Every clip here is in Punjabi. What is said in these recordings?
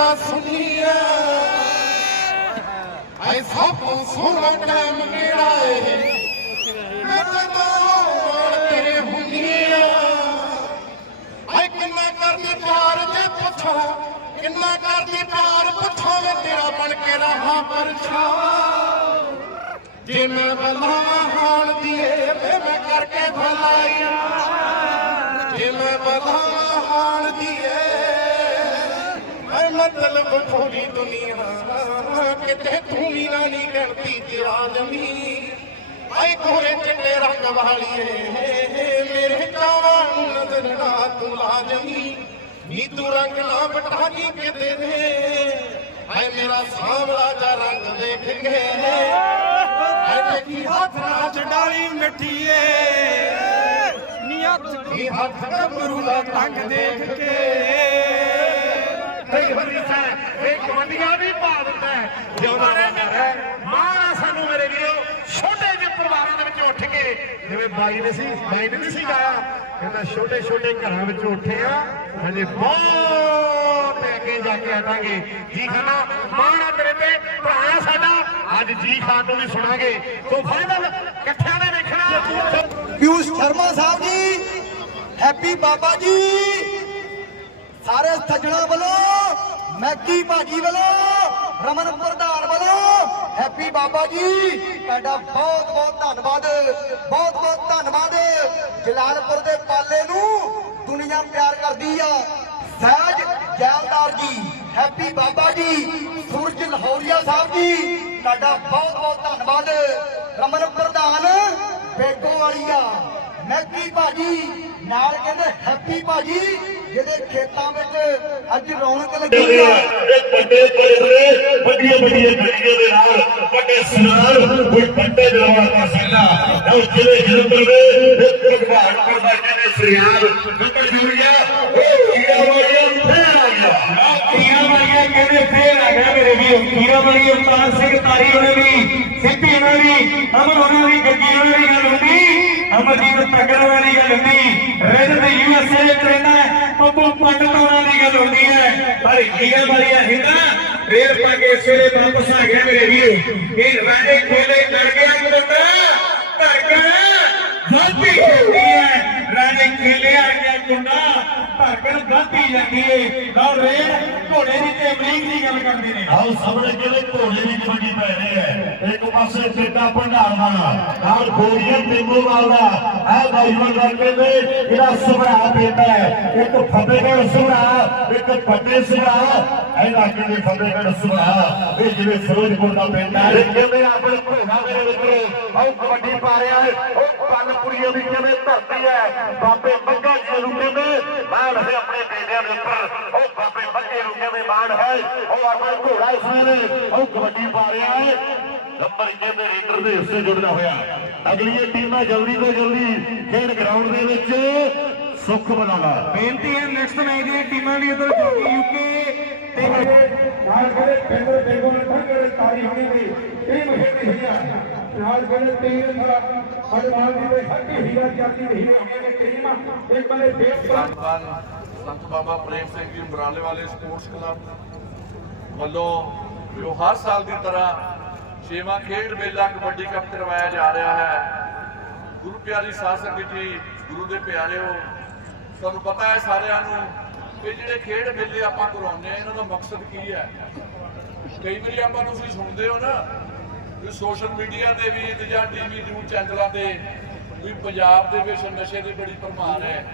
ਸਾਡਾ ਸੁਨੀਆ। ਐ ਸਭ ਸੋਹਣਾ ਟਾਈਮ ਕਿਹੜਾ ਏ? ਮੈਂ ਜਦੋਂ ਤੇਰੇ ਹੁੰਦੀਆਂ ਐ ਕਿੰਨਾ ਕਰਦੀ ਪਿਆਰ ਜੇ ਪੁੱਛਾਂ, ਕਿੰਨਾ ਕਰਦੀ ਪਿਆਰ ਪੁੱਛੋ ਵੇ ਤੇਰਾ ਬਣ ਕੇ ਰਹਾ ਪਰਛਾ। ਜੇ ਮੈਂ ਬਲਾਵਾਂ ਹਾਲ ਦੀਏ ਵੇ ਮੈਂ ਕਰਕੇ ਭਲਾਈਆਂ ਮਤਲਬ ਥੋੜੀ ਦੁਨੀਆ ਕਿਤੇ ਤੂੰ ਵੀ ਨਾ ਨਹੀਂ ਕਰਦੀ ਜਮੀ ਆਏ ਕੋਰੇ ਚਿੱਟੇ ਰੰਗ ਵਾਲੀਏ। ਮੇਰੇ ਕਾਵਾਂ ਨੂੰ ਨਜ਼ਰ ਨਾ ਤੂੰ ਲਾਜਮੀ ਨੀ ਤੂੰ ਰੰਗ ਨਾ ਬਟਾ ਜੀ ਕਿਤੇ ਨੇ। ਆਏ ਮੇਰਾ ਸਾਂਵਲਾ ਜਾ ਰੰਗ ਦੇਖ ਕੇ। ਆਏ ਦੇਖੀ ਹੱਥ ਨਾ ਚੰਡਾਲੀ ਮਿੱਠੀਏ। ਕੀ ਹੱਥ ਗੱਭਰੂ ਦਾ ਟੰਗ ਦੇਖ ਕੇ। ਇਹ ਹਰੀਸਾ ਇਹ ਕਬੱਡੀਆਂ ਵੀ ਪਾ ਦਿੰਦਾ ਹੈ। ਜਿਉਂਦਾ ਰਹਿੰਦਾ ਹੈ। ਮਾਂ ਸਾਨੂੰ ਮੇਰੇ ਵੀਰੋ ਛੋਟੇ ਜਿਹੇ ਪਰਿਵਾਰਾਂ ਦੇ ਵਿੱਚ ਉੱਠ ਕੇ। ਜਿਵੇਂ ਬਾਈ ਨੇ ਸੀ ਬਾਈ ਨੇ ਨਹੀਂ ਸੀ ਗਾਇਆ। ਕਹਿੰਦਾ ਛੋਟੇ ਛੋਟੇ ਘਰਾਂ ਵਿੱਚ ਉੱਠੇ ਆ। ਹਜੇ ਬਹੁਤ ਅੱਗੇ ਜਾ ਕੇ ਆਵਾਂਗੇ ਜੀ ਖਾਨਾ ਮਾਣਾ ਤੇਰੇ ਤੇ। ਭਰਾ ਸਾਡਾ। ਅੱਜ ਜੀ ਖਾਨ ਨੂੰ ਵੀ ਸੁਣਾਂਗੇ। ਸੋ ਫਾਈਨਲ ਇਕੱਠਿਆਂ ਨੇ ਵੇਖਣਾ ਪਿਊਸ਼ ਸ਼ਰਮਾ ਸਾਹਿਬ ਜੀ ਹੈਪੀ ਬਾਬਾ ਜੀ। ਸਾਰੇ ਸੱਜਣਾ ਵੱਲੋਂ ਮੈਗੀ ਭਾਜੀ ਵੱਲੋਂ ਰਮਨ ਪ੍ਰਧਾਨ ਵੱਲੋਂ, ਹੈਪੀ ਬਾਬਾ ਜੀ, ਤੁਹਾਡਾ ਬਹੁਤ ਬਹੁਤ ਧੰਨਵਾਦ, ਬਹੁਤ ਬਹੁਤ ਧੰਨਵਾਦ। ਜਲਾਲਪੁਰ ਦੇ ਪਾਲੇ ਨੂੰ ਦੁਨੀਆ ਪਿਆਰ ਕਰਦੀ ਆ। ਸਹਿਜ ਜੈਲਦਾਰ ਜੀ, ਹੈਪੀ ਬਾਬਾ ਜੀ, ਸੂਰਜ ਲਾਹੌਰੀਆ ਸਾਹਿਬ ਜੀ, ਤੁਹਾਡਾ ਬਹੁਤ ਬਹੁਤ ਧੰਨਵਾਦ। ਰਮਨ ਪ੍ਰਧਾਨ ਬੇਗੋ ਵਾਲੀਆ ਮੈਗੀ ਭਾਜੀ ਨਾਲ ਕਹਿੰਦੇ ਹੈਪੀ ਭਾਜੀ ਜਿਹਦੇ ਖੇਤਾਂ ਵਿੱਚ ਅੱਜ ਰੌਣਕ ਲੱਗੀ ਆ। ਇੱਕ ਵੱਡੇ ਬੜੇ ਵੱਡੀਆਂ ਵੱਡੀਆਂ ਗੱਡੀਆਂ ਦੇ ਨਾਲ ਵੱਡੇ ਸਨਾਰ ਕੋਈ ਵੱਡੇ ਜਵਾਨ ਦਾ ਸੈਨਾ। ਉਹ ਜਿਹੜੇ ਜਲੰਧਰ ਦੇ ਇੱਕ ਭਗਵਾਨ ਪਰਦਾ ਕਹਿੰਦੇ ਫਰਿਆਦ ਨੰਬਰ ਜੁੜਿਆ ਉਹ ਕੀੜਾ ਵਾਲਿਆ ਫੇਰ ਆ ਗਿਆ। ਕੀਰਾ ਵਾਲੀਆ ਕਹਿੰਦੇ ਫੇਰ ਆ ਗਿਆ ਮੇਰੇ ਵੀਰ। ਕੀਰਾ ਵਾਲੀਆ ਉਤਾਰ ਸਿੰਘ ਤਾਰੀ ਉਹਨਾਂ ਦੀ ਸਿੱਧੀ ਉਹਨਾਂ ਦੀ ਅਮਰ ਉਹਨਾਂ ਦੀ ਗੱਗੀ ਉਹਨਾਂ ਦੀ ਗੱਲ ਹੁੰਦੀ। ਅਮਰਜੀਤ ਤੱਕਰ ਵਾਲੀ ਗੱਲ ਹੁੰਦੀ ਰੈਡ ਯੂਐਸਏ ਵਿੱਚ ਰਹਿੰਦਾ ਪੱਪੂ ਪੰਡਤ ਦੀ ਗੱਲ ਹੁੰਦੀ ਹੈ। ਪਰ ਕੀਰਾ ਵਾਲੀਆ ਹਿੰਦਾ, ਰੇਲ ਪਾ ਕੇ ਸਵੇਰੇ ਵਾਪਸ ਆ ਗਿਆ ਮੇਰੇ ਵੀਰ। ਇਹ ਰਾਜੇ ਖੇਲੇ ਚੜ ਗਿਆ ਮੁੰਡਾ ਧੜਕਣ ਵੱਧਦੀ ਜਾਂਦੀ ਹੈ। ਰਾਜੇ ਖੇਲੇ ਆ ਗਿਆ ਕੁੰਡਾ ਵੱਧਦੀ ਜਾਂਦੀ ਹੈ ਲਓ ਰੇਲ ਘੋੜੇ ਦੀ ਤੇ ਅਮਰੀਕ ਦੀ ਗੱਲ ਕਰਦੇ ਨੇ। ਆਓ ਸਾਹਮਣੇ ਕਿਹੜੇ ਘੋੜੇ ਦੀ ਕਬੱਡੀ ਪੈ ਰਹੀ ਹੈ? ਇੱਕ ਪਾਸੇ ਚੇਤਾ ਭੰਡਾਰ ਦਾ ਨਾਲ ਗੋਰੀਆਂ ਟਿੰਗੋਵਾਲ ਦਾ। ਇਹ ਬਾਈਵਾਲ ਦਾ ਕਹਿੰਦੇ ਇਹਦਾ ਸੁਭਾਅ ਪੈਂਦਾ ਹੈ, ਇੱਕ ਫਤਿਹਗੜ੍ਹ ਸੁਭਾਅ, ਇੱਕ ਫਤਿਹ ਸੁਭਾਅ। ਇਹ ਲਾਗੇ ਫਤਿਹਗੜ੍ਹ ਸੁਭਾਅ, ਇਹ ਜਿਵੇਂ ਫਿਰੋਜ਼ਪੁਰ ਦਾ ਪਿੰਡ ਹੈ। ਇਹ ਕਹਿੰਦੇ ਆਪਣੇ ਭੋਗਾ ਮੇਰੇ ਮਿੱਤਰੋ? ਆਓ ਕਬੱਡੀ ਪਾ ਰਿਹਾ ਹੈ। ਉਹ ਪੱਲਪੁਰੀਆਂ ਦੀ ਕਿਵੇਂ ਧਰਤੀ ਹੈ? ਬਾਬੇ ਬੱਗਾ ਜੀ ਨੂੰ ਕਹਿੰਦੇ ਮਾਣ ਹੈ ਆਪਣੇ ਬੇਟਿਆਂ ਦੇ ਉੱਪਰ। ਉਹ ਬਾਬੇ ਬੱਗੇ ਨੂੰ ਕਹਿੰਦੇ ਮਾਣ ਹੈ। ਉਹ ਆਪਣਾ ਘੋੜਾ ਇਸ ਵੇਲੇ ਉਹ ਕਬੱਡੀ ਪਾ ਰਿਹਾ ਹੈ। ਨੰਬਰ ਕਹਿੰਦੇ ਰੀਡਰ ਦੇ ਹਿੱਸੇ ਜੁੜਦਾ ਹੋਇਆ। ਅਗਲੀਆਂ ਟੀਮਾਂ ਜਲਦੀ ਤੋਂ ਜਲਦੀ ਖੇਡ ਗਰਾਊਂਡ ਦੇ ਵਿੱਚ ਸੁੱਖ ਬਣਾਵਾ ਬੇਨਤੀ ਹੈ ਨੈਕਸਟ ਮੈਚ ਦੀਆਂ ਟੀਮਾਂ ਵੀ ਇਧਰ ਜੋਗੀ ਯੂਕੇ ਤੇ ਨਾਲ ਖੜੇ ਪਿੰਡ ਟੇਗੋ ਨੇ ਠੰਗੜੇ ਤਾਰੀ ਹੋਣੀ ਦੀ ਟੀਮ ਖੇਡੀ ਹੋਈ ਆ ਨਾਲ ਖੜੇ ਟੀਮ ਅਜਮਾਨ ਦੀ ਸੰਤ ਬਾਬਾ ਪ੍ਰੇਮ ਸਿੰਘ ਜੀ ਬਰਾਲੇ ਵਾਲੇ ਸਪੋਰਟਸ ਕਲੱਬ ਵੱਲੋਂ, ਜੋ ਹਰ ਸਾਲ ਦੀ ਤਰ੍ਹਾਂ ਛੇਵਾਂ ਖੇਡ ਮੇਲਾ ਕਬੱਡੀ ਕੱਪ ਕਰਵਾਇਆ ਜਾ ਰਿਹਾ ਹੈ। ਗੁਰੂ ਪਿਆਰੀ ਸਾਧ ਜੀ, ਗੁਰੂ ਦੇ ਪਿਆਰਿਓ, ਤੁਹਾਨੂੰ ਪਤਾ ਹੈ ਸਾਰਿਆਂ ਨੂੰ ਕਿ ਜਿਹੜੇ ਖੇਡ ਮੇਲੇ ਆਪਾਂ ਕਰਾਉਂਦੇ ਆ ਇਹਨਾਂ ਦਾ ਮਕਸਦ ਕੀ ਹੈ? ਕਈ ਵਾਰੀ ਆਪਾਂ ਤੁਸੀਂ ਸੁਣਦੇ ਹੋ ਨਾ ਵੀ ਸੋਸ਼ਲ ਮੀਡੀਆ ਤੇ ਵੀ ਤੇ ਜਾਂ ਟੀਵੀ ਨਿਊਜ਼ ਚੈਨਲਾਂ ਤੇ ਵੀ ਪੰਜਾਬ ਦੇ ਵਿੱਚ ਨਸ਼ੇ ਦੀ ਬੜੀ ਭਰਮਾਰ ਹੈ।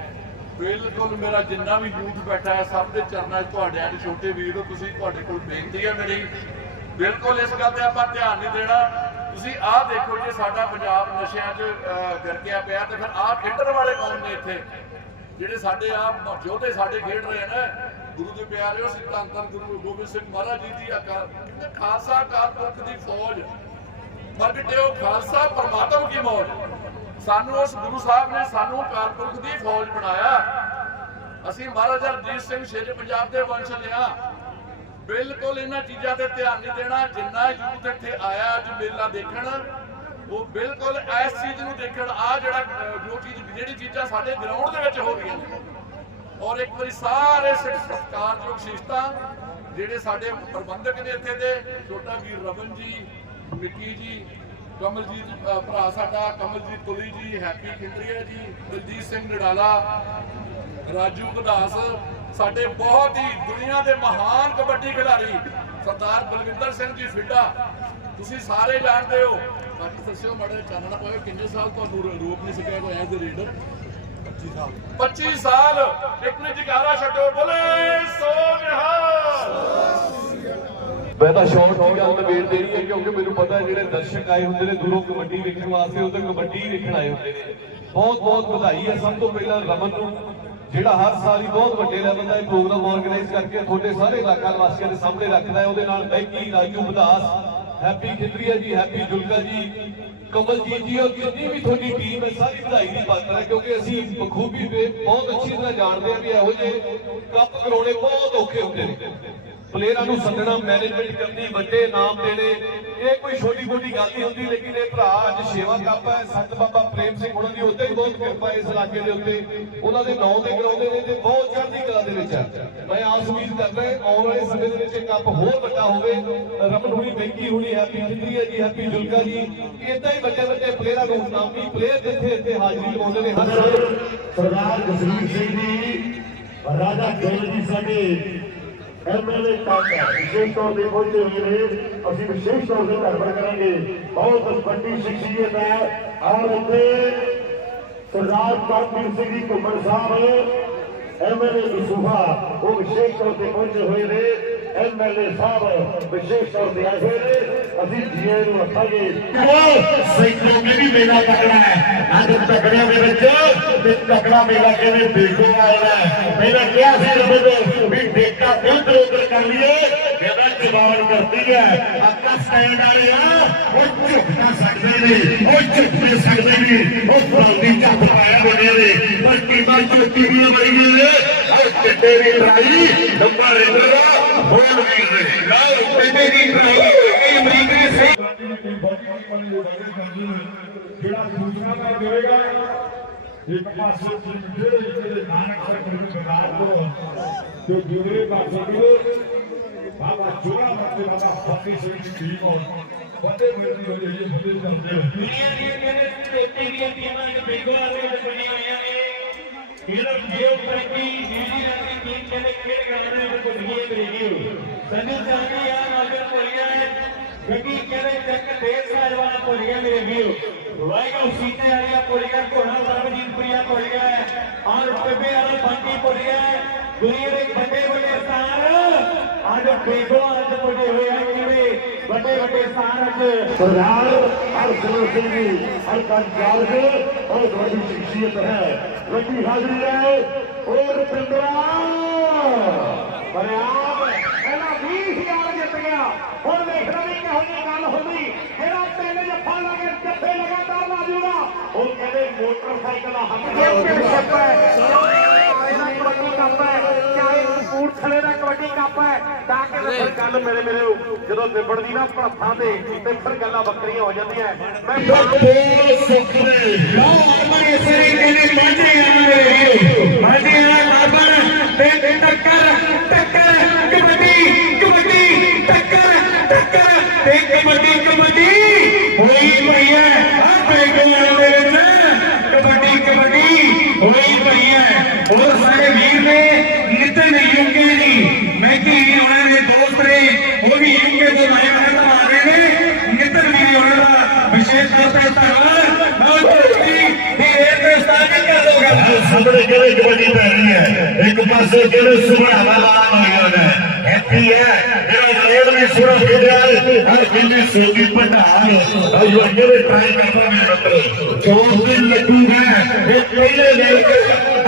ਬਿਲਕੁਲ ਮੇਰਾ ਜਿੰਨਾ ਵੀ ਯੂਥ ਬੈਠਾ ਹੈ, ਸਭ ਦੇ ਚਰਨਾਂ 'ਚ ਤੁਹਾਡੇ ਅੱਜ ਛੋਟੇ ਵੀਰ ਤੁਸੀਂ ਤੁਹਾਡੇ ਕੋਲ ਬੇਨਤੀ ਹੈ ਮੇਰੀ। ਬਿਲਕੁਲ ਇਸ ਗੱਲ ਤੇ ਆਪਾਂ ਧਿਆਨ ਨਹੀਂ ਦੇਣਾ। ਤੁਸੀਂ ਆਹ ਦੇਖੋ ਜੇ ਸਾਡਾ ਪੰਜਾਬ ਨਸ਼ਿਆਂ 'ਚ ਗਰਕਿਆ ਪਿਆ ਤੇ ਫਿਰ ਆਹ ਖੇਡਣ ਵਾਲੇ ਕੌਣ ਨੇ ਇੱਥੇ? ਜਿਹੜੇ ਸਾਡੇ ਆ ਯੋਧੇ ਸਾਡੇ ਖੇਡ ਰਹੇ ਨੇ। ਗੁਰੂ ਦੇ ਪਿਆਰਿਓ, ਸਿੱਧਾਂ ਗੁਰੂ ਗੋਬਿੰਦ ਸਿੰਘ ਮਹਾਰਾਜ ਜੀ ਦੀ ਖਾਲਸਾ ਅਕਾਲ ਪੁਰਖ ਦੀ ਫੌਜ ਪ੍ਰਗਟਿਓ ਖਾਲਸਾ ਪਰਮਾਤਮ ਕੀ ਮੌਜ ਸਾਨੂੰ ਉਸ ਗੁਰੂ ਸਾਹਿਬ ਨੇ ਸਾਨੂੰ ਅਕਾਲ ਦੀ ਫੌਜ ਬਣਾਇਆ। ਅਸੀਂ ਮਹਾਰਾਜਾ ਰਣਜੀਤ ਸਿੰਘ ਸ਼ੇਰ ਪੰਜਾਬ ਦੇ ਵੰਸ਼ ਲਿਆ ਬਿਲਕੁਲ ਇਹਨਾਂ ਚੀਜ਼ਾਂ ਤੇ ਧਿਆਨ ਨਹੀਂ ਦੇਣਾ। ਜਿੰਨਾ ਯੂਥ ਇੱਥੇ ਆਇਆ ਅੱਜ ਮੇਲਾ ਦੇਖਣ, ਉਹ ਬਿਲਕੁਲ ਇਸ ਚੀਜ਼ ਨੂੰ ਦੇਖਣ ਆ ਜਿਹੜਾ ਜੋ ਚੀਜ਼, ਜਿਹੜੀ ਚੀਜ਼ਾਂ ਸਾਡੇ ਗਰਾਊਂਡ ਦੇ ਵਿੱਚ ਹੋ ਰਹੀਆਂ ਨੇ। ਔਰ ਇੱਕ ਵਾਰੀ ਸਾਰੇ ਸਤਿਕਾਰਯੋਗ ਸ਼ਿਸ਼ਤਾਂ, ਜਿਹੜੇ ਸਾਡੇ ਪ੍ਰਬੰਧਕ ਨੇ ਇੱਥੇ ਦੇ, ਛੋਟਾ ਵੀਰ ਰਮਨ ਜੀ ਮਿੱਕੀ ਜੀ ਕਮਲਜੀਤ ਭਰਾ ਸਾਡਾ ਕਮਲਜੀਤ ਤੁਲੀ ਜੀ ਹੈਪੀ ਖਿੰਦਰੀਆ ਜੀ ਦਲਜੀਤ ਸਿੰਘ ਨਡਾਲਾ ਰਾਜੂ ਕਦਾਸ ਸਾਡੇ ਬਹੁਤ ਹੀ ਦੁਨੀਆ ਦੇ ਮਹਾਨ ਕਬੱਡੀ ਖਿਡਾਰੀ ਸਰਦਾਰ ਬਲਵਿੰਦਰ ਸਿੰਘ ਜੀ ਫਿੱਡਾ ਤੁਸੀਂ ਸਾਰੇ ਜਾਣਦੇ ਹੋ। ਬਾਕੀ ਦੱਸਿਓ ਮਾੜੇ ਚਾਨਣਾ ਪਾਇਓ ਕਿੰਨੇ ਸਾਲ ਤੁਹਾਨੂੰ ਰੋਕ ਨਹੀਂ ਸਕਿਆ ਕੋਈ ਐਜ਼ ਅ ਰੀਡਰ 25 ਸਾਲ। 25 ਸਾਲ ਇੱਕ ਨੇ ਜਗਾਰਾ ਛੱਡੋ ਬੋਲੇ ਸੋ ਨਿਹਾਲ। ਮੈਂ ਤਾਂ ਸ਼ਾਰਟ ਦੀ ਗੱਲ ਨਵੇੜ ਦੇਣੀ ਹੈ ਕਿਉਂਕਿ ਮੈਨੂੰ ਪਤਾ ਜਿਹੜੇ ਦਰਸ਼ਕ ਆਏ ਹੁੰਦੇ ਨੇ, ਦੂਰੋਂ ਕਬੱਡੀ ਵੇਖਣ ਵਾਸਤੇ ਉਹ ਤਾਂ ਕਬੱਡੀ ਵੇਖਣ ਆਏ ਹੁੰਦੇ ਨੇ। ਬਹੁਤ ਬਹੁਤ ਵਧਾਈ ਹੈ। ਸਭ ਤੋਂ ਪਹਿਲਾਂ ਰਮਨ ਨੂੰ, ਜਿਹੜਾ ਹਰ ਸਾਲ ਹੀ ਬਹੁਤ ਵੱਡੇ ਲੈਵਲ ਦਾ ਇਹ ਪ੍ਰੋਗਰਾਮ ਆਰਗੇਨਾਈਜ਼ ਕਰਕੇ ਤੁਹਾਡੇ ਸਾਰੇ ਇਲਾਕਾ ਵਾਸੀਆਂ ਦੇ ਸਾਹਮਣੇ ਰੱਖਦਾ ਹੈ। ਉਹਦੇ ਨਾਲ ਬੈਂਕੀ ਰਾਜੂ ਬਦਾਸ ਹੈਪੀ ਖਿੰਦਰੀਆ ਜੀ, ਹੈਪੀ ਜੁਲਕਾ ਜੀ, ਕਮਲਜੀਤ ਜੀ, ਔਰ ਜਿੰਨੀ ਵੀ ਤੁਹਾਡੀ ਟੀਮ ਹੈ, ਸਾਰੀ ਵਧਾਈ ਦੀ ਪਾਤਰ ਹੈ ਕਿਉਂਕਿ ਅਸੀਂ ਬਖੂਬੀ ਤੇ ਬਹੁਤ ਅੱਛੀ ਤਰ੍ਹਾਂ ਜਾਣਦੇ ਹਾਂ ਵੀ ਇਹੋ ਜਿਹੇ ਕੱਪ ਕਰਾਉਣੇ ਬਹੁਤ ਔਖੇ ਹੁੰਦੇ ਨੇ। ਪਲੇਅਰਾਂ ਨੂੰ ਸੱਦਣਾ ਮੈਨੇਜਮੈਂਟ ਕਰਨੀ, ਵੱਡੇ ਇਨਾਮ ਦੇਣੇ, ਇਹ ਕੋਈ ਛੋਟੀ ਮੋਟੀ ਗੱਲ ਨਹੀਂ ਹੁੰਦੀ, ਲੇਕਿਨ ਇਹ ਭਰਾ ਅੱਜ ਸੇਵਾ ਕੱਪ ਹੈ, ਸੰਤ ਬਾਬਾ ਪ੍ਰੇਮ ਸਿੰਘ ਉਹਨਾਂ ਦੀ ਉੱਤੇ ਹੀ ਬਹੁਤ ਕਿਰਪਾ ਇਸ ਇਲਾਕੇ ਦੇ ਉੱਤੇ। ਉਹਨਾਂ ਦੇ ਨਾਂ ਤੇ ਕਰਾਉਂਦੇ ਨੇ ਤੇ ਬਹੁਤ ਚੜ੍ਹਦੀ ਕਲਾ ਦੇ ਵਿੱਚ ਹੈ ਮੈਂ ਆਸ ਉਮੀਦ ਕਰਦਾ ਆਉਣ ਵਾਲੇ ਸਮੇਂ ਦੇ ਵਿੱਚ ਇਹ ਕੱਪ ਹੋਰ ਵੱਡਾ ਹੋਵੇ। ਰਮਨ ਹੁਣੀ ਬੈਂਕੀ ਹੁਣੀ, ਹੈਪੀ ਖਿੰਦਰੀ ਹੈ ਜੀ, ਹੈਪੀ ਜੁਲਕਾ ਜੀ। ਇਦਾਂ ਹੀ ਵੱਡੇ ਵੱਡੇ ਪਲੇਅਰਾਂ ਨੂੰ ਨਾਮੀ ਪਲੇਅਰ ਇੱਥੇ ਇੱਥੇ ਹਾਜ਼ਰੀ ਲਵਾਉਂਦੇ ਨੇ ਹਰ ਸਰਦਾਰ ਜਸਵੀਰ ਸਿੰਘ ਜੀ, ਰਾਜਾ ਗਿੱਲ ਜੀ ਸਾਡੇ ਐਮਐਲਏ ਤੱਕ ਵਿਸ਼ੇਸ਼ ਤੌਰ ਤੇ ਪਹੁੰਚੇ ਹੋਏ ਨੇ ਅਸੀਂ ਵਿਸ਼ੇਸ਼ ਤੌਰ ਤੇ ਧੰਨਵਾਦ ਕਰਾਂਗੇ। ਬਹੁਤ ਵੱਡੀ ਸ਼ਖਸੀਅਤ ਹੈ ਔਰ ਇੱਥੇ ਸਰਦਾਰ ਕਰਮਵੀਰ ਸਿੰਘ ਜੀ ਘੁੰਮਣ ਸਾਹਿਬ, ਐਮਐਲਏ ਦਸੂਹਾ ਉਹ ਵਿਸ਼ੇਸ਼ ਤੌਰ ਤੇ ਪਹੁੰਚੇ ਹੋਏ ਨੇ। ਐਮਐਲਏ ਸਾਹਿਬ, ਵਿਸ਼ੇਸ਼ ਤੌਰ ਤੇ ਆਏ ਹੋਏ ਨੇ। ਅਸੀਂ ਜੀਏ ਨੂੰ ਰੱਖਾਂਗੇ। ਉਹ ਵੀ ਮੇਲਾ ਤਕੜਾ ਹੈ। ਅੱਜ ਤਕੜਿਆਂ ਦੇ ਵਿੱਚ ਤੇ ਤਕੜਾ ਮੇਲਾ ਕਿਵੇਂ ਦੇਖੋ ਆਇਆ ਹੈ। ਕਿਹਾ ਸੀ ਰਬੇ ਨੂੰ ਵੀ ਦੇਖਾ ਇੱਧਰ ਉੱਧਰ ਕਰ ਲਈਏ? ਇਹਦਾ ਜਵਾਨ ਕਰਦੀ ਹੈ। ਅੱਕਾ ਸਟੈਂਡ ਵਾਲੇ ਆ, ਉਹ ਝੁਕ ਸਕਦੇ ਨੇ। ਉਹ ਝੁਕ ਸਕਦੇ ਨੇ। ਉਹ ਫਰੌਦੀ ਚੱਪ ਪਾਇਆ ਬੰਦੇ ਨੇ। ਪਰ ਕੀਮਾ ਚੋਟੀ ਵੀ ਬਣੀ ਨੇ। ਕਿੱਡੇ ਦੀ ਟਰਾਈ ਲੰਬਾ ਰੇਂਦਰ ਦਾ ਬੋਲ ਵੀਰ ਨੇ ਨਾਲ ਕਿੱਡੇ ਦੀ ਟਰਾਈ ਇਹ ਅਮਰੀਕ ਨੇ ਸਹੀ ਜਿਹੜਾ ਦੂਸਰਾ ਦਾ ਦੇਵੇਗਾ ਇੱਕ ਪਾਸੇ ਜਿਹੜੇ ਜਿਹੜੇ ਨਾਨਕ ਸਾਹਿਬ ਨੂੰ ਬਗਾਰ ਤੋਂ ਤੇ ਦੂਸਰੇ ਪਾਸੇ ਵੀ ਬਾਬਾ ਜੋੜਾ ਬਾਬਾ ਬਾਬਾ ਫਤਿਹ ਸਿੰਘ ਦੀ ਟੀਮ ਹੋ ਫਤਿਹ ਮਿਲਦੀ ਹੋਈ ਹੈ ਫਤਿਹ ਕਰਦੇ ਹੋ ਦੁਨੀਆ ਦੀਆਂ ਕਹਿੰਦੇ ਟੇਟੇ ਦੀਆਂ ਟੀਮਾਂ ਇੱਕ ਬੈਂਗੋਲ ਦੇ ਵਿੱਚ ਬਣੀਆਂ ਹੋਈਆਂ ਨੇ ਇਹਦਾ ਜੀਓ ਪ੍ਰੈਕੀ ਨਿਊਜ਼ੀਲੈਂਡ ਦੀ ਟੀਮ ਕਹਿੰਦੇ ਖੇਡ ਕਰਦੇ ਨੇ ਕੋਈ ਗੇਮ ਰਿਵਿਊ ਸੰਜੂ ਚਾਂਦੀ ਆ ਨਾਗਰ ਭੁੱਲਿਆ ਗੱਡੀ ਕਹਿੰਦੇ ਚੱਕ ਦੇਸ਼ ਸਾਜ ਵਾਲਾ ਭੁੱਲਿਆ ਮੇਰੇ ਵੀਓ ਵਾਹਿਗੁਰੂ, ਸੀਤੇ ਵਾਲੀਆ ਭੁੱਲਿਆ, ਘੋੜਾ ਸਰਬਜੀਤਪੁਰੀਆ ਭੁੱਲਿਆ ਔਰ ਟੱਬੇ ਵਾਲੇ ਬੰਟੀ ਭੁੱਲਿਆ ਦੁਨੀਆ ਦੇ ਵੱਡੇ ਵੱਡੇ ਸਟਾਰ। ਅੱਜ ਬੇਗੋ ਅੱਜ ਵੱਡੇ ਹੋਏ ਆ ਕਿਵੇਂ? ਵੱਡੇ ਵੱਡੇ ਸਟਾਰ ਅੱਜ। ਸਰਦਾਰ ਹਰਸਿਮਰ ਸਿੰਘ ਜੀ ਹਰ ਕੰਜਾਲ ਦੇ ਬਹੁਤ ਵੱਡੀ ਸ਼ਖਸੀਅਤ ਹੈ। ਵੱਡੀ ਹਾਜ਼ਰੀ ਹੈ ਔਰ ਪਿੰਡਰਾ ਬਰਿਆਮ ਪਹਿਲਾਂ 20000 ਜਿੱਤ ਗਿਆ। ਹੁਣ ਵੇਖਣਾ ਵੀ ਕਿਹੋ ਜਿਹੀ ਗੱਲ ਹੁੰਦੀ। ਜਿਹੜਾ ਪਿੰਡ ਜੱਫਾ ਲਾ ਕੇ ਜੱਫੇ ਲਗਾਤਾਰ ਲਾ ਜੂਗਾ ਉਹ ਕਹਿੰਦੇ ਮੋਟਰਸਾਈਕਲ ਦਾ ਹੱਕ ਹੈ ਛੱਪਾ ਹੈ ਇਹਦਾ ਕਬੱਡੀ ਕੱਪ ਹੈ ਕਪੂਰਥਲੇ ਦਾ ਕਬੱਡੀ ਕੱਪ ਹੈ ਤਾਂ ਕਿ ਫਿਰ ਗੱਲ ਮੇਰੇ ਮੇਰੇ ਜਦੋਂ ਨਿਬੜਦੀ ਨਾ ਭੜੱਥਾਂ ਤੇ ਤੇ ਫਿਰ ਗੱਲਾਂ ਬੱਕਰੀਆਂ ਹੋ ਜਾਂਦੀਆਂ ਮੈਂ ਬਹੁਤ ਸੁੱਖ ਨੇ ਹਮਾਰੇ ਸਰੀਰ ਦੇ ਮਾਝੇ ਆ ਮੇਰੇ ਵੀਰੋ। ਮਾਝੇ ਆ ਕਾਬਨ ਤੇ ਟੱਕਰ ਟੱਕਰ ਕਬੱਡੀ ਕਬੱਡੀ ਟੱਕਰ ਟੱਕਰ ਤੇ ਕਬੱਡੀ ਕਬੱਡੀ ਹੋਈ ਪਈ ਹੈ ਆ ਬੇਗੋਆਂ ਦੇ ਵਿੱਚ ਕਬੱਡੀ ਕਬੱਡੀ ਹੋਈ ਪਈ ਹੈ ਹੋਰ ਸਾਡੇ ਵੀਰ ਨੇ ਨਿਤਨ ਯੂਕੇ ਜੀ ਮੈਂ ਕੀ ਉਹਨਾਂ ਦੇ ਦੋਸਤ ਨੇ ਉਹ ਵੀ ਯੂਕੇ ਤੋਂ ਆਏ ਹਨ ਆ ਰਹੇ ਨੇ ਨਿਤਨ ਵੀ ਉਹਨਾਂ ਦਾ ਵਿਸ਼ੇਸ਼ ਤੌਰ ਤੇ ਧੰਨਵਾਦ ਮੈਂ ਤੁਹਾਡੀ ਦੀ ਇਹ ਪ੍ਰਸਤਾਵ ਕਰ ਦੋਗਾ ਸਾਹਮਣੇ ਕਿਹੜੇ ਕਬੱਡੀ ਪੈ ਰਹੀ ਹੈ ਇੱਕ ਪਾਸੇ ਕਿਹੜੇ ਸੁਭਾਵਾ ਵਾਲਾ ਨੌਜਵਾਨ ਹੈ ਹੈਪੀ ਹੈ। ਜਿਹੜਾ ਰੇਡ ਵੀ ਸੁਣਾ ਖੇਡਿਆ ਹਰ ਕਿੰਨੀ ਸੋਗੀ ਭੰਡਾਰ। ਅਜੋ ਜਿਹੜੇ ਟਰਾਈ ਕਰਦਾ ਮੇਰੇ ਮਿੱਤਰ ਚੌਥ ਦਿਨ ਲੱਡੂ ਹੈ। ਇਹ ਪਹਿਲੇ ਦਿਨ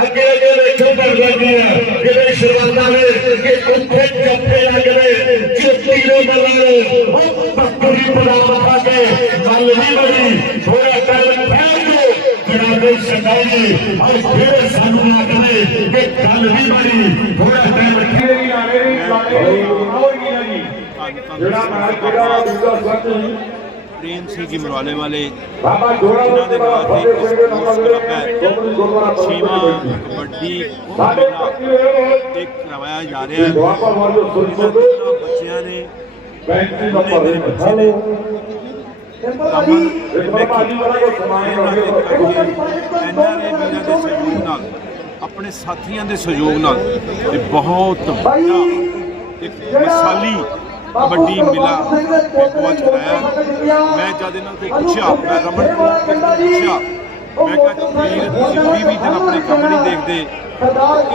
ਅੱਗੇ ਅੱਗੇ ਵੇਖੋ ਕਰ ਲੱਗੀ ਹੈ ਜਿਹੜੇ ਸ਼ੁਰੂਆਤਾਂ ਨੇ ਕਿ ਉੱਥੇ ਜੱਫੇ ਲੱਗਦੇ ਚੋਟੀ ਦੇ ਮੱਲਰ ਉਹ ਬੱਕਰੀ ਪੜਾ ਖਾ ਕੇ ਮੱਲ ਨਹੀਂ ਬੜੀ ਥੋੜਾ ਟਾਈਮ ਫੈਲ ਜੋ ਜਿਹੜਾ ਕੋਈ ਸਦਾਈ ਔਰ ਫਿਰ ਸਾਨੂੰ ਲੱਗਦੇ ਕਿ ਗੱਲ ਵੀ ਬੜੀ ਥੋੜਾ ਟਾਈਮ ਕਿਹੜੇ ਵੀ ਆਣੇ ਨਹੀਂ ਲਾਣੇ ਉਹ ਹੀ ਨਾ ਜੀ ਜਿਹੜਾ ਨਾਲ ਕਿਹੜਾ ਦੂਜਾ ਸੱਚ ਪ੍ਰੇਮ ਸਿੰਘ ਜੀ ਮਰਵਾਲੇ ਵਾਲੇ। ਬਾਬਾ ਜੋੜਾ ਇਹਨਾਂ ਦੇ ਨਾਂ ਤੇ ਦੇ ਸਪੋਰਟਸ ਕਲੱਬ ਹੈ। ਛੇਵਾਂ ਕਬੱਡੀ ਸਾਡੇ ਮੇਲਾ ਤੇ ਕਰਵਾਇਆ ਜਾ ਰਿਹਾ ਹੈ। ਦੁਆਪਾ ਵਾਲੋ ਸੁਰਜੀਤ 35 ਆਪਣੇ ਸਾਥੀਆਂ ਦੇ ਸਹਿਯੋਗ ਨਾਲ ਇਹ ਬਹੁਤ ਵੱਡਾ ਇੱਕ ਮਿਸਾਲੀ ਕਬੱਡੀ ਮੇਲਾ ਇੱਕ ਵਾਰ ਕਰਾਇਆ ਮੈਂ ਜਦ ਇਹਨਾਂ ਤੋਂ ਪੁੱਛਿਆ ਮੈਂ ਰਮਨ ਨੂੰ ਪੁੱਛਿਆ ਮੈਂ ਕਿਹਾ ਵੀਰ ਤੁਸੀਂ 20 20 ਦਿਨ ਆਪਣੇ ਕੰਮ ਨਹੀਂ ਦੇਖਦੇ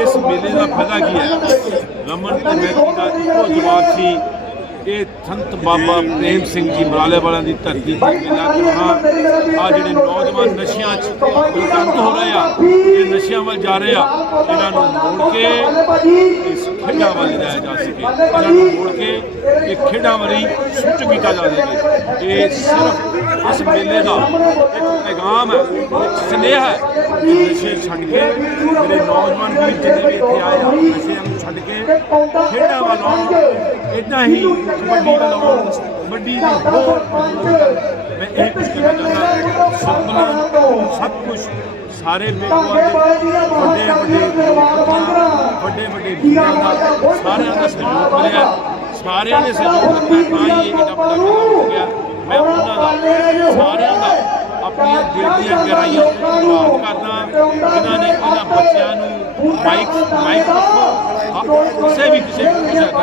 ਇਸ ਮੇਲੇ ਦਾ ਫਾਇਦਾ ਕੀ ਹੈ? ਰਮਨ ਤੇ ਮੈਕੀ ਦਾ ਇੱਕੋ ਜਵਾਬ ਸੀ ਇਹ ਸੰਤ ਬਾਬਾ ਪ੍ਰੇਮ ਸਿੰਘ ਜੀ ਮਰਾਲੇ ਵਾਲਿਆਂ ਦੀ ਧਰਤੀ ਤੇ ਮੇਲਾ ਕਰਾਉਣਾ ਆ ਜਿਹੜੇ ਨੌਜਵਾਨ ਨਸ਼ਿਆਂ 'ਚ ਉਲਟੰਤ ਹੋ ਰਹੇ ਆ, ਇਹ ਨਸ਼ਿਆਂ ਵੱਲ ਜਾ ਰਹੇ ਆ, ਇਹਨਾਂ ਨੂੰ ਮੋੜ ਕੇ ਇਸ ਖੇਡਾਂ ਵੱਲ ਲਿਜਾਇਆ ਜਾ ਸਕੇ। ਇਹਨਾਂ ਨੂੰ ਮੋੜ ਕੇ ਇਹ ਖੇਡਾਂ ਵੱਲ ਸੁੱਚ ਕੀਤਾ ਜਾ ਸਕੇ। ਇਹ ਸਿਰਫ ਇਸ ਮੇਲੇ ਦਾ ਇੱਕ ਪੈਗਾਮ ਹੈ, ਇੱਕ ਸੁਨੇਹਾ ਹੈ ਨਸ਼ੇ ਛੱਡ ਕੇ ਮੇਰੇ ਨੌਜਵਾਨ ਵੀਰ ਜਿੰਨੇ ਵੀ ਇੱਥੇ ਆਏ ਆ, ਨਸ਼ਿਆਂ ਨੂੰ ਛੱਡ ਕੇ ਖੇਡਾਂ ਵੱਲ ਆਉਣ। ਇਦਾਂ ਹੀ ਕਬੱਡੀ ਵੱਲ ਆਉਣ ਕਬੱਡੀ ਦੀ ਹੋਰ ਮੈਂ ਇਹ ਕੁਝ ਕਹਿਣਾ ਚਾਹੁੰਦਾ ਸੰਤੁਲਨ ਸਭ ਕੁਝ ਸਾਰੇ ਦੇ ਵੱਡੇ ਵੱਡੇ ਵੱਡੇ ਵੱਡੇ ਵੀਰਾਂ ਦਾ ਸਾਰਿਆਂ ਦਾ ਸਹਿਯੋਗ ਮਿਲਿਆ। ਸਾਰਿਆਂ ਨੇ ਸਹਿਯੋਗ ਦਿੱਤਾ। ਤਾਂ ਹੀ ਇਹ ਵੱਡਾ ਕੰਮ ਹੋ ਗਿਆ ਮੈਂ ਉਹਨਾਂ ਦਾ ਸਾਰਿਆਂ ਦਾ ਆਪਣੀਆਂ ਦਿਲ ਦੀਆਂ ਗਹਿਰਾਈਆਂ ਤੋਂ ਕਰਦਾ। ਜਿਨ੍ਹਾਂ ਨੇ ਇਹਨਾਂ ਬੱਚਿਆਂ ਨੂੰ ਮਾਈਕ ਮਾਈਕ ਰੱਖੋ। ਕਿਸੇ ਵੀ ਕਿਸੇ ਵੀ ਕਿਸੇ ਦਾ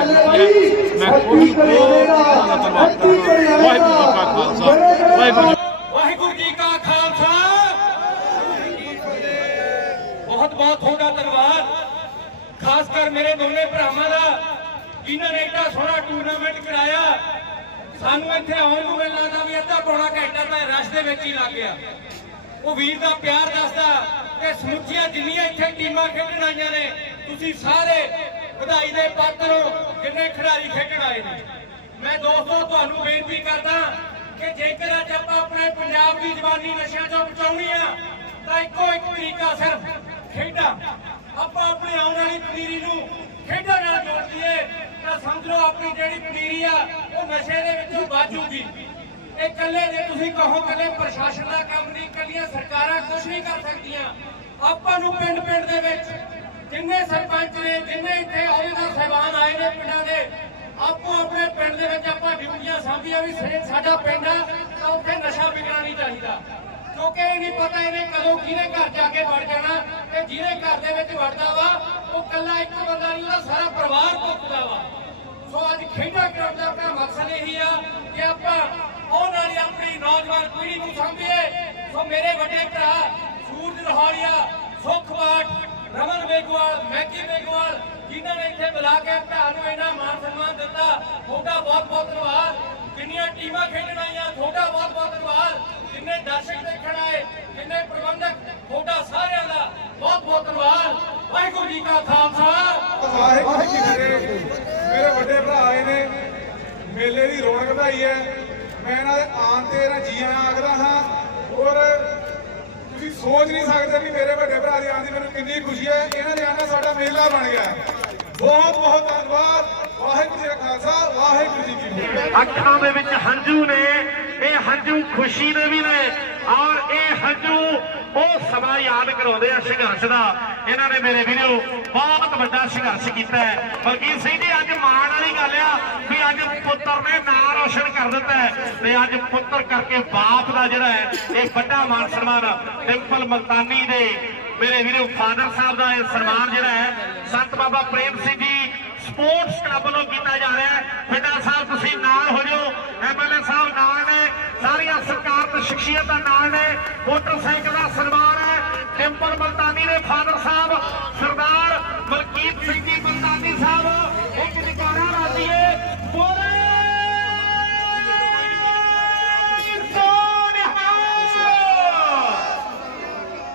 ਮੈਂ ਕੋਈ ਉਹਨਾਂ ਦਾ ਧੰਨਵਾਦ ਕਰਦਾ। ਵਾਹਿਗੁਰੂ ਜੀ ਕਾ ਖਾਲਸਾ। ਵਾਹਿਗੁਰੂ ਜੀ ਵਾਹਿਗੁਰੂ ਜੀ ਕਾ ਖਾਲਸਾ। ਬਹੁਤ ਬਹੁਤ ਤੁਹਾਡਾ ਧੰਨਵਾਦ। ਖਾਸ ਕਰ ਮੇਰੇ ਦੋਨੇ ਭਰਾਵਾਂ ਦਾ। ਜਿਨ੍ਹਾਂ ਨੇ ਇੰਨਾ ਸੋਹਣਾ ਟੂਰਨਾਮੈਂਟ ਕਰਾਇਆ। ਸਾਨੂੰ ਇੱਥੇ ਆਉਣ ਨੂੰ ਮੈਨੂੰ ਲੱਗਦਾ ਵੀ ਅੱਧਾ ਪੌਣਾ ਘੰਟਾ ਤਾਂ ਰਸ਼ ਦੇ ਵਿੱਚ ਹੀ ਲੱਗ ਗਿਆ। ਉਹ ਵੀਰ ਦਾ ਪਿਆਰ ਦੱਸਦਾ ਕਿ ਸਮੁੱਚੀਆਂ ਜਿੰਨੀਆਂ ਇੱਥੇ ਟੀਮਾਂ ਖੇਡਣ ਆਈਆਂ ਨੇ, ਤੁਸੀਂ ਸਾਰੇ ਵਧਾਈ ਦੇ ਪਾਤਰ ਹੋ ਜਿੰਨੇ ਖਿਡਾਰੀ ਖੇਡਣ ਆਏ ਨੇ। ਮੈਂ ਦੋਸਤੋ, ਤੁਹਾਨੂੰ ਬੇਨਤੀ ਕਰਦਾ ਕਿ ਜੇਕਰ ਅੱਜ ਆਪਾਂ ਆਪਣੇ ਪੰਜਾਬ ਦੀ ਜਵਾਨੀ ਨਸ਼ਿਆਂ ਤੋਂ ਬਚਾਉਣੀ ਆ, ਤਾਂ ਇੱਕੋ ਇੱਕ ਤਰੀਕਾ ਸਿਰਫ ਖੇਡਾਂ। ਆਪਾਂ ਆਪਣੇ ਆਉਣ ਵਾਲੀ ਪਨੀਰੀ ਨੂੰ ਖੇਡਾਂ ਨਾਲ ਜੋੜ ਦਈਏ। ਤਾਂ ਸਮਝ ਲਓ ਆਪਣੀ ਜਿਹੜੀ ਪਨੀਰੀ ਆ, ਉਹ ਨਸ਼ੇ ਦੇ ਵਿੱਚੋਂ ਬਾਜੂਗੀ ਇਹ ਇਕੱਲੇ ਜੇ ਤੁਸੀਂ ਕਹੋ ਕੱਲੇ ਪ੍ਰਸ਼ਾਸਨ ਦਾ ਕੰਮ ਨਹੀਂ ਕੱਲੀਆਂ ਸਰਕਾਰਾਂ ਕੁਝ ਨਹੀਂ ਕਰ ਸਕਦੀਆਂ। ਆਪਾਂ ਨੂੰ ਪਿੰਡ ਪਿੰਡ ਦੇ ਵਿੱਚ ਜਿੰਨੇ ਸਰਪੰਚ ਨੇ, ਜਿੰਨੇ ਇੱਥੇ ਅਹੁਦੇਦਾਰ ਸਹਿਬਾਨ ਆਏ ਨੇ ਪਿੰਡਾਂ ਦੇ, ਆਪੋ ਆਪਣੇ ਪਿੰਡ ਦੇ ਵਿੱਚ ਆਪਾਂ ਡਿਊਟੀਆਂ ਸਾਂਭੀਆਂ ਵੀ ਸਾਡਾ ਪਿੰਡ ਆ, ਤਾਂ ਉੱਥੇ ਨਸ਼ਾ ਵਿਕਣਾ ਨਹੀਂ ਚਾਹੀਦਾ। ਕਿਉਂਕਿ ਇਹ ਨਹੀਂ ਪਤਾ ਇਹਨੇ ਕਦੋਂ ਕਿਹਦੇ ਘਰ ਜਾ ਕੇ ਵੜ ਜਾਣਾ ਤੇ ਜਿਹਦੇ ਘਰ ਦੇ ਵਿੱਚ ਵੜਦਾ ਵਾ, ਉਹ ਕੱਲਾ ਇੱਕ ਬੰਦਾ ਨਹੀਂ, ਉਹਦਾ ਸਾਰਾ ਪਰਿਵਾਰ ਭੁਗਤਦਾ ਵਾ। ਸੋ ਅੱਜ ਖੇਡਾਂ ਕਰਾਉਣ ਦਾ ਆਪਣਾ ਮਕਸਦ ਇਹੀ ਆ ਕਿ ਆਪਾਂ ਆਉਣ ਵਾਲੀ ਆਪਣੀ ਨੌਜਵਾਨ ਪੀੜ੍ਹੀ ਨੂੰ ਸਾਂਭੀਏ ਸੋ ਮੇਰੇ ਵੱਡੇ ਭਰਾ ਸੂਰਜ ਲਹਾਰੀਆ, ਸੁਖ ਰਮਨ ਬੇਗਵਾਲ ਮੈਕੀ ਬੇਗਵਾਲ, ਜਿਨ੍ਹਾਂ ਨੇ ਇੱਥੇ ਬੁਲਾ ਕੇ ਭਰਾ ਨੂੰ ਇੰਨਾ ਮਾਣ ਸਨਮਾਨ ਦਿੱਤਾ, ਤੁਹਾਡਾ ਬਹੁਤ ਬਹੁਤ ਧੰਨਵਾਦ। ਕਿੰਨੀਆਂ ਟੀਮਾਂ ਖੇਡਣ ਆਈਆਂ, ਤੁਹਾਡਾ ਬਹੁਤ ਬਹੁਤ ਧੰਨਵਾਦ। ਜਿੰਨੇ ਦਰਸ਼ਕ ਦੇਖਣ ਆਏ ਜਿੰਨੇ ਪ੍ਰਬੰਧਕ, ਤੁਹਾਡਾ ਸਾਰਿਆਂ ਦਾ ਬਹੁਤ ਬਹੁਤ ਧੰਨਵਾਦ। ਵਾਹਿਗੁਰੂ ਜੀ ਕਾ ਖਾਲਸਾ। ਵਾਹਿਗੁਰੂ ਜੀ ਕੀ ਫਤਿਹ। ਮੇਰੇ ਵੱਡੇ ਭਰਾ ਆਏ ਨੇ। ਮੇਲੇ ਦੀ ਰੌਣਕ ਵਧਾਈ ਹੈ। ਮੈਂ ਇਹਨਾਂ ਦੇ ਆਉਣ ਤੇ ਇਹਨਾਂ ਜੀਆਂ ਆਖਦਾ ਹਾਂ ਔਰ ਤੁਸੀਂ ਸੋਚ ਨਹੀਂ ਸਕਦੇ ਵੀ ਮੇਰੇ ਵੱਡੇ ਭਰਾ ਦੇ ਆਉਣ ਦੀ ਮੈਨੂੰ ਕਿੰਨੀ ਖੁਸ਼ੀ ਹੈ। ਇਹਨਾਂ ਦੇ ਆਉਣ ਨਾਲ ਸਾਡਾ ਮੇਲਾ ਬਣ ਗਿਆ ਬਹੁਤ ਬਹੁਤ ਧੰਨਵਾਦ। ਵਾਹਿਗੁਰੂ ਜੀ ਕਾ ਖਾਲਸਾ, ਵਾਹਿਗੁਰੂ ਜੀ ਕੀ ਫਤਿਹ। ਅੱਖਾਂ ਦੇ ਵਿੱਚ ਹੰਝੂ ਨੇ, ਇਹ ਹੰਝੂ ਖੁਸ਼ੀ ਦੇ ਵੀ ਨੇ। ਔਰ ਇਹ ਹੰਝੂ ਉਹ ਸਮਾਂ ਯਾਦ ਕਰਾਉਂਦੇ ਆ ਸੰਘਰਸ਼ ਦਾ। ਇਹਨਾਂ ਨੇ ਮੇਰੇ ਵੀਰੋ ਬਹੁਤ ਵੱਡਾ ਸੰਘਰਸ਼ ਕੀਤਾ ਹੈ। ਬਲਕੀਤ ਸਿੰਘ ਜੀ, ਅੱਜ ਮਾਣ ਵਾਲੀ ਗੱਲ ਆ ਵੀ ਅੱਜ ਪੁੱਤਰ ਨੇ ਨਾਂ ਰੋਸ਼ਨ ਕਰ ਦਿੱਤਾ ਤੇ ਅੱਜ ਪੁੱਤਰ ਕਰਕੇ ਬਾਪ ਦਾ ਜਿਹੜਾ ਹੈ, ਇਹ ਵੱਡਾ ਮਾਣ ਸਨਮਾਨ ਡਿੰਪਲ ਮਲਤਾਨੀ ਦੇ ਮੇਰੇ ਵੀਰੋ ਫਾਦਰ ਸਾਹਿਬ ਦਾ ਇਹ ਸਨਮਾਨ ਜਿਹੜਾ ਹੈ, ਸੰਤ ਬਾਬਾ ਪ੍ਰੇਮ ਸਿੰਘ ਜੀ ਸਪੋਰਟਸ ਕਲੱਬ ਵੱਲੋਂ ਕੀਤਾ ਜਾ ਰਿਹਾ ਹੈ। ਪਿਤਾ ਸਾਹਿਬ ਤੁਸੀਂ ਨਾਲ ਹੋ ਜਾਓ ਐਮਐਲਏ ਸਾਹਿਬ ਨਾਲ ਨੇ, ਸਾਰੀਆਂ ਸਰਕਾਰ ਤੇ ਸ਼ਖਸੀਅਤਾਂ ਨਾਲ ਨੇ, ਮੋਟਰਸਾਈਕਲ ਦਾ ਸਨਮਾਨ ਹੈ। ਟੈਂਪਲ ਮਲਤਾਨੀ ਦੇ ਫਾਦਰ ਸਾਹਿਬ ਸਰਦਾਰ ਮਲਕੀਤ ਸਿੰਘ ਜੀ ਮਲਤਾਨੀ ਸਾਹਿਬ।